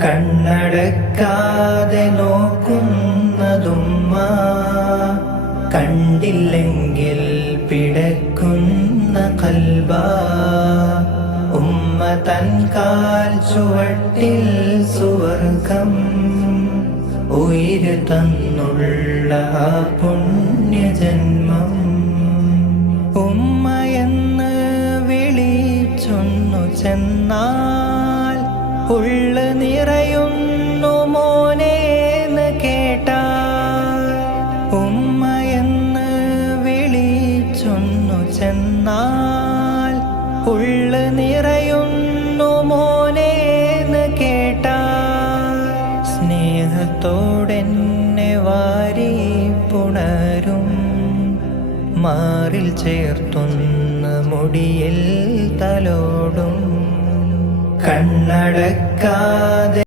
കണ്ണടക്കാതെ നോക്കുന്നതുമ്മ, കണ്ടില്ലെങ്കിൽ പിടക്കുന്ന കൽബാ. ഉമ്മ തൻ കാൽ ചുവട്ടിൽ സുവർഗം ഉയിര് തന്നുള്ള ആ പുണ്യജന്മം. ഉമ്മയെന്ന് വിളിച്ചൊന്നു ചെന്നാൽ ഉള്ളു നിറയുന്നു മോനേന്ന് കേട്ടാൽ. ഉമ്മയെന്ന് വിളിച്ചൊന്നു ചെന്നാൽ ഉള്ളു നിറയുന്നു മോനേന്ന് കേട്ടാൽ. സ്നേഹത്തോടെന്നെ വാരി പുണരും, മാറിൽ ചേർത്തൊന്ന് മുടിയിൽ തലോടും. കണ്ണടക്കാതെ